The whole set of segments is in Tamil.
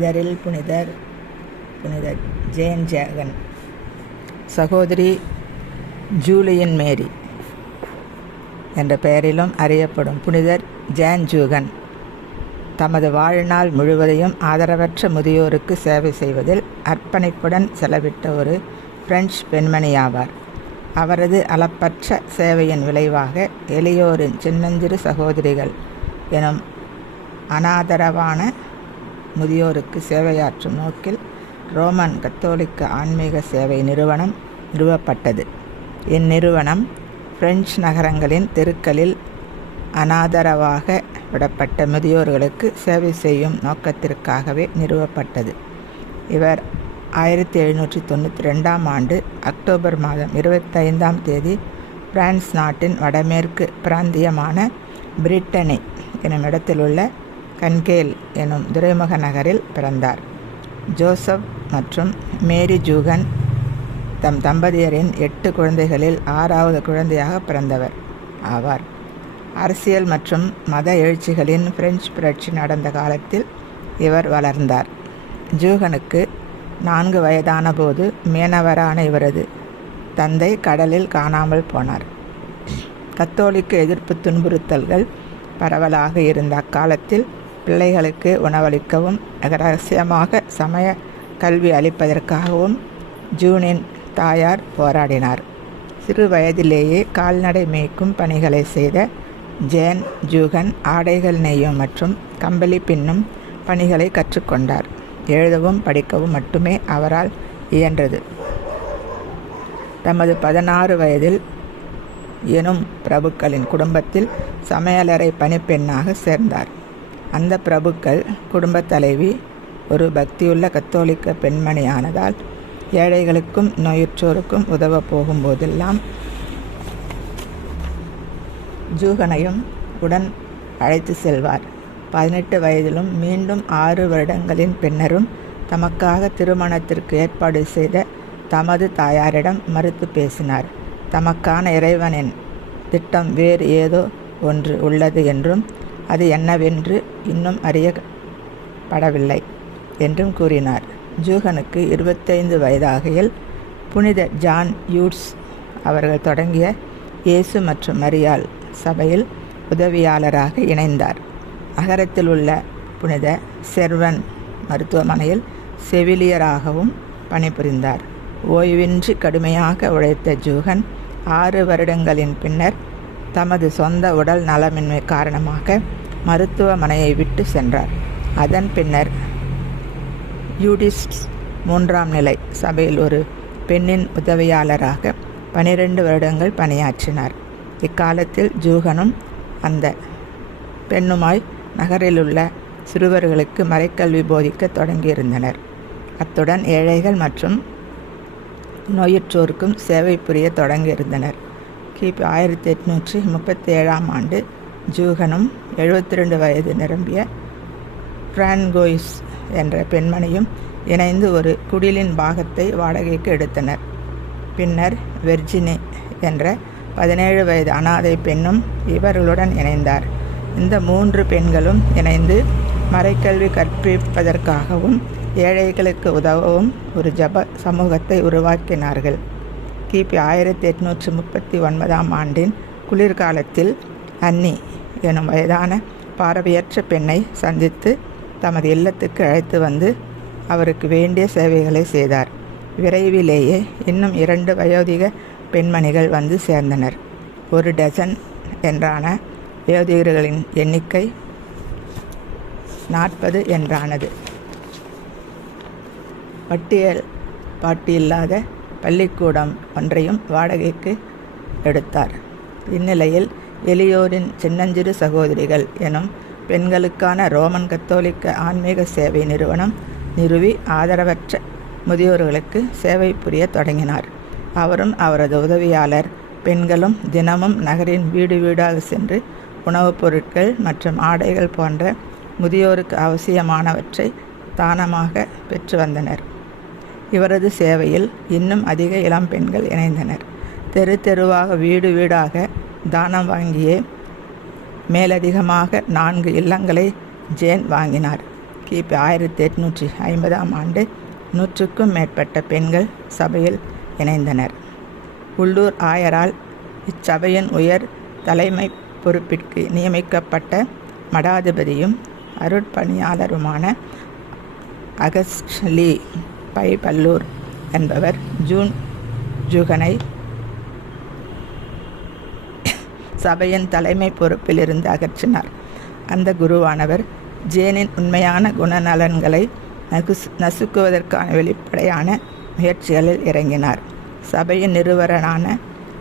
புனிதரில் புனிதர் புனித ஜேன் ஜேகன் சகோதரி ஜூலியன் மேரி என்ற பெயரிலும் அறியப்படும் புனிதர் ஜேன் ஜூகன். தமது வாழ்நாள் முழுவதையும் ஆதரவற்ற முதியோருக்கு சேவை செய்வதில் அர்ப்பணிப்புடன் செலவிட்ட ஒரு பிரெஞ்சு பெண்மணியாவார். அவரது அளப்பற்ற சேவையின் விளைவாக எளியோரின் சின்னஞ்சிறு சகோதரிகள் எனும் அனாதரவான முதியோருக்கு சேவையாற்றும் நோக்கில் ரோமன் கத்தோலிக்க ஆன்மீக சேவை நிறுவனம் நிறுவப்பட்டது. இந்நிறுவனம் பிரெஞ்சு நகரங்களின் தெருக்களில் அனாதரவாக விடப்பட்ட முதியோர்களுக்கு சேவை செய்யும் நோக்கத்திற்காகவே நிறுவப்பட்டது. இவர் ஆயிரத்தி எழுநூற்றி தொண்ணூற்றி ரெண்டாம் ஆண்டு அக்டோபர் மாதம் இருபத்தைந்தாம் தேதி பிரான்ஸ் நாட்டின் வடமேற்கு பிராந்தியமான பிரிட்டனி எனும் இடத்திலுள்ள கன்கேல் எனும் துறைமுக நகரில் பிறந்தார். ஜோசப் மற்றும் மேரி ஜூகன் தம் தம்பதியரின் எட்டு குழந்தைகளில் ஆறாவது குழந்தையாக பிறந்தவர் ஆவார். அரசியல் மற்றும் மத எழுச்சிகளின் பிரெஞ்சு புரட்சி நடந்த காலத்தில் இவர் வளர்ந்தார். ஜூகனுக்கு நான்கு வயதான போது மீனவரான இவரது தந்தை கடலில் காணாமல் போனார். கத்தோலிக்க எதிர்ப்பு துன்புறுத்தல்கள் பரவலாக இருந்த அக்காலத்தில் பிள்ளைகளுக்கு உணவளிக்கவும் ரகசியமாக சமய கல்வி அளிப்பதற்காகவும் ஜூனின் தாயார் போராடினார். சிறு வயதிலேயே கால்நடை மேய்க்கும் பணிகளை செய்த ஜேன் ஜூகன் ஆடைகள் நெய்யும் மற்றும் கம்பளி பின்னும் பணிகளை கற்றுக்கொண்டார். எழுதவும் படிக்கவும் மட்டுமே அவரால் இயன்றது. தமது பதினாறு வயதில் எனும் பிரபுக்களின் குடும்பத்தில் சமையலறை பணிப்பெண்ணாக சேர்ந்தார். அந்த பிரபுக்கள் குடும்பத் தலைவி ஒரு பக்தியுள்ள கத்தோலிக்க பெண்மணியானதால் ஏழைகளுக்கும் நோயுற்றோருக்கும் உதவ போகும்போதெல்லாம் ஜூகனையும் உடன் அழைத்து செல்வார். பதினெட்டு வயதிலும் மீண்டும் ஆறு வருடங்களின் பின்னரும் தமக்காக திருமணத்திற்கு ஏற்பாடு செய்த தமது தாயாரிடம் மறுத்து பேசினார். தமக்கான இறைவனின் திட்டம் வேறு ஏதோ ஒன்று உள்ளது என்றும் அது என்னவென்று இன்னும் அறியப்படவில்லை என்றும் கூறினார். ஜூகனுக்கு இருபத்தைந்து வயதாகையில் புனித ஜான் யூட்ஸ் அவர்கள் தொடங்கிய இயேசு மற்றும் மரியாள் சபையில் உதவியாளராக இணைந்தார். நகரத்தில் உள்ள புனித செர்வன் மருத்துவமனையில் செவிலியராகவும் பணிபுரிந்தார். ஓய்வின்றி கடுமையாக உழைத்த ஜூகன் ஆறு வருடங்களின் பின்னர் தமது சொந்த உடல் நலமின்மை காரணமாக மருத்துவமனையை விட்டு சென்றார். அதன் பின்னர் யூடிஸ்ட் மூன்றாம் நிலை சபையில் ஒரு பெண்ணின் உதவியாளராக பனிரெண்டு வருடங்கள் பணியாற்றினார். இக்காலத்தில் ஜூகனும் அந்த பெண்ணுமாய் நகரிலுள்ள சிறுவர்களுக்கு மறைக்கல்வி போதிக்க தொடங்கியிருந்தனர். அத்துடன் ஏழைகள் மற்றும் நோயுற்றோருக்கும் சேவை புரிய தொடங்கியிருந்தனர். கிபி ஆயிரத்தி எட்நூற்றி முப்பத்தி ஏழாம் ஆண்டு ஜூகனும் எழுபத்தி ரெண்டு வயது நிரம்பிய பிரான்கோயிஸ் என்ற பெண்மணியும் இணைந்து ஒரு குடிலின் பாகத்தை வாடகைக்கு எடுத்தனர். பின்னர் வெர்ஜினி என்ற பதினேழு வயது அனாதை பெண்ணும் இவர்களுடன் இணைந்தார். இந்த மூன்று பெண்களும் இணைந்து மறைக்கல்வி கற்பிப்பதற்காகவும் ஏழைகளுக்கு உதவவும் ஒரு ஜப சமூகத்தை உருவாக்கினார்கள். கிபி ஆயிரத்தி எட்நூற்றி முப்பத்தி ஒன்பதாம் ஆண்டின் குளிர்காலத்தில் அன்னி எனும் வயதான பார்வையற்ற பெண்ணை சந்தித்து தமது இல்லத்துக்கு அழைத்து வந்து அவருக்கு வேண்டிய சேவைகளை செய்தார். விரைவிலேயே இன்னும் இரண்டு வயோதிக பெண்மணிகள் வந்து சேர்ந்தனர். ஒரு டசன் என்றான வயோதிகர்களின் எண்ணிக்கை நாற்பது என்றானது. பட்டியல் பாட்டியில்லாத பள்ளிக்கூடம் ஒன்றையும் வாடகைக்கு எடுத்தார். இந்நிலையில் எளியோரின் சின்னஞ்சிறு சகோதரிகள் எனும் பெண்களுக்கான ரோமன் கத்தோலிக்க ஆன்மீக சேவை நிறுவனம் நிறுவி ஆதரவற்ற முதியோர்களுக்கு சேவை புரிய தொடங்கினார். அவரும் அவரது உதவியாளர். பெண்களும் தினமும் நகரின் வீடு வீடாக சென்று உணவுப் பொருட்கள் மற்றும் ஆடைகள் போன்ற முதியோருக்கு அவசியமானவற்றை தானமாக பெற்று வந்தனர். இவரது சேவையில் இன்னும் அதிக இளம் பெண்கள் இணைந்தனர். தெரு தெருவாக வீடு வீடாக தானம் வாங்கியே. மேலதிகமாக நான்கு இல்லங்களை ஜேன் வாங்கினார். கிபி ஆயிரத்தி எட்நூற்றி ஐம்பதாம் ஆண்டு நூற்றுக்கும் மேற்பட்ட பெண்கள் சபையில் இணைந்தனர். உள்ளூர் ஆயரால் இச்சபையின் உயர் தலைமை பொறுப்பிற்கு நியமிக்கப்பட்ட மடாதிபதியும் அருட்பணியாளருமான அகஸ்ட் லீ பைபல்லூர் என்பவர் ஜூன் ஜுகனை சபையின் தலைமை பொறுப்பிலிருந்து அகற்றினார். அந்த குருவானவர் ஜேனின் உண்மையான குணநலன்களை நகுஸ் நசுக்குவதற்கான வெளிப்படையான முயற்சிகளில் இறங்கினார். சபையின் நிறுவனரான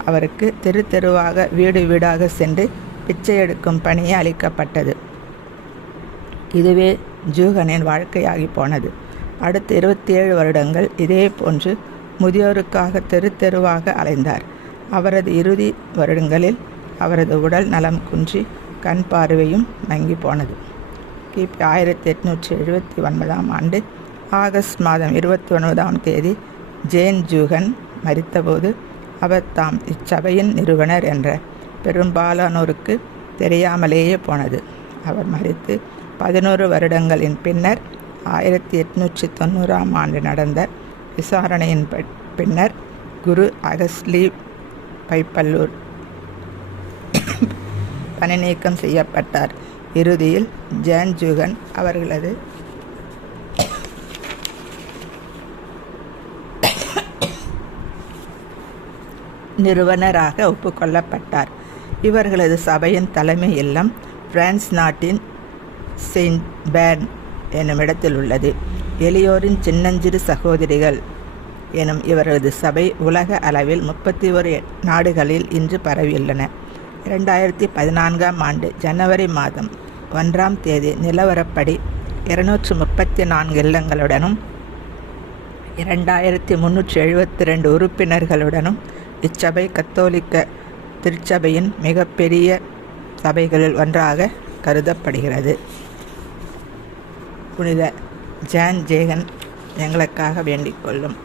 அவருக்கு தெரு தெருவாக வீடு வீடாக சென்று பிச்சை எடுக்கும் பணியே அளிக்கப்பட்டது. இதுவே ஜூகனின் வாழ்க்கையாகி போனது. அடுத்த இருபத்தி ஏழு வருடங்கள் இதே போன்று முதியோருக்காக தெரு தெருவாக அலைந்தார். அவரது இறுதி வருடங்களில் அவரது உடல் நலம் குன்றி கண் பார்வையும் மங்கி போனது. கிபி ஆயிரத்தி எட்நூற்றி எழுபத்தி ஒன்பதாம் ஆண்டு ஆகஸ்ட் மாதம் இருபத்தி ஒன்பதாம் தேதி ஜேன் ஜூகன் மறித்தபோது அவர் தாம் இச்சபையின் நிறுவனர் என்ற பெரும்பாலானோருக்கு தெரியாமலேயே போனது. அவர் மறித்து பதினோரு வருடங்களின் பின்னர் ஆயிரத்தி எட்நூற்றி தொண்ணூறாம் ஆண்டு நடந்த விசாரணையின் பின்னர் குரு அகஸ்லி பைப்பல்லூர் பணி நீக்கம் செய்யப்பட்டார். இறுதியில் ஜேன் ஜூகன் அவர்களது நிறுவனராக ஒப்புக்கொள்ளப்பட்டார். இவர்களது சபையின் தலைமை இல்லம் பிரான்ஸ் நாட்டின் செயின்ட் பேர்ன் எனும் இடத்தில் உள்ளது. எளியோரின் சின்னஞ்சிறு சகோதரிகள் எனும் இவரது சபை உலக அளவில் முப்பத்தி ஒரு நாடுகளில் இன்று பரவியுள்ளன. இரண்டாயிரத்தி பதினான்காம் ஆண்டு ஜனவரி மாதம் ஒன்றாம் தேதி நிலவரப்படி இருநூற்று முப்பத்தி நான்கு இல்லங்களுடனும் இரண்டாயிரத்தி முந்நூற்றி எழுபத்தி ரெண்டு உறுப்பினர்களுடனும் இச்சபை கத்தோலிக்க திருச்சபையின் மிகப்பெரிய சபைகளில் ஒன்றாக கருதப்படுகிறது. புனித ஜான் ஜேகன் எங்களுக்காக வேண்டிக் கொள்ளும்.